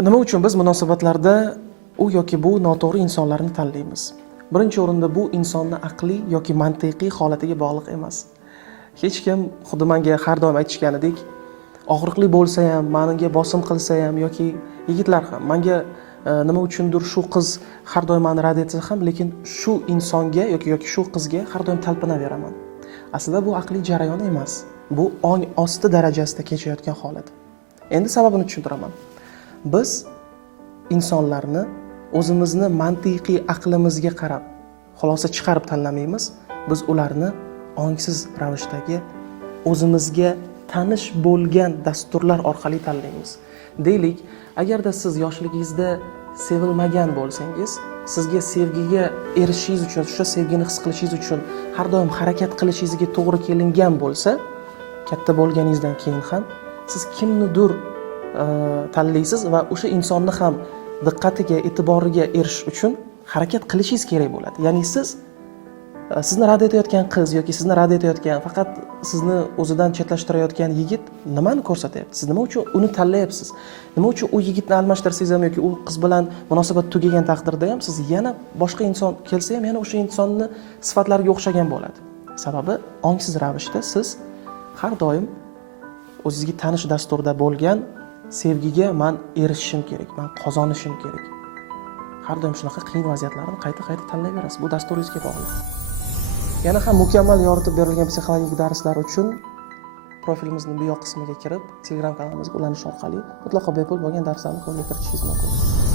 Nima uchun biz munosabatlarda u yoki bu noto'g'ri insonlarni tanlaymiz? Birinchi o'rinda bu insonni aqliy yoki mantiqiy holatiga bog'liq emas. Hech kim xuddi menga har doim aytishganidek, og'riqli bo'lsa ham, menga bosim qilsa ham yoki yigitlar ham menga nima uchundir shu qiz har doim meni rad etsa ham, lekin shu insonga yoki shu qizga har doim talpinaveraman. Aslida bu aqliy jarayon emas. Bu ong osti darajasida kechayotgan holat. Endi sababini tushuntiraman. Biz insonlarni o'zimizni mantiqiy aqlimizga qarab xulosa chiqarib tanlamaymiz. Biz ularni ongsiz ravishdagi o'zimizga tanish bo'lgan dasturlar orqali tanlaymiz. Deylik, agarda siz yoshligingizda sevilmagan bo'lsangiz, sizga sevgiga erishishingiz uchun, o'sha sevgini his qilishingiz uchun har doim harakat qilishingizga to'g'ri kelingan bo'lsa, katta bo'lganingizdan keyin ham siz kimnidir tanlaysiz va o'sha insonni ham diqqatiga, e'tiboriga erishish uchun harakat qilishingiz kerak bo'ladi. Ya'ni sizni rad etayotgan qiz yoki sizni rad etayotgan, faqat sizni o'zidan chetlashtirayotgan yigit nimani ko'rsatyapti? Siz nima uchun uni tanlayapsiz? Nima uchun u yigitni almashtirsangiz ham yoki u qiz bilan munosabat tugagan taqdirda ham siz yana boshqa inson kelsa ham yana o'sha insonni sifatlariga o'xshagan bo'ladi. Sababi ongsiz ravishda siz har doim o'zingizga tanish dasturda bo'lgan sevgiga men erishishim kerak, men qozonishim kerak. Har doim shunaqa qiyin vaziyatlarni qayta-qayta tanlayverasiz. Bu dasturingizga bog'liq. Yana ham mukammal yoritib berilgan psixologik darslar uchun profilimizning bio qismiga kirib, Telegram kanalimizga ulanish orqali mutlaqo bepul bo'lgan darslarni qo'lga kiritishingiz mumkin.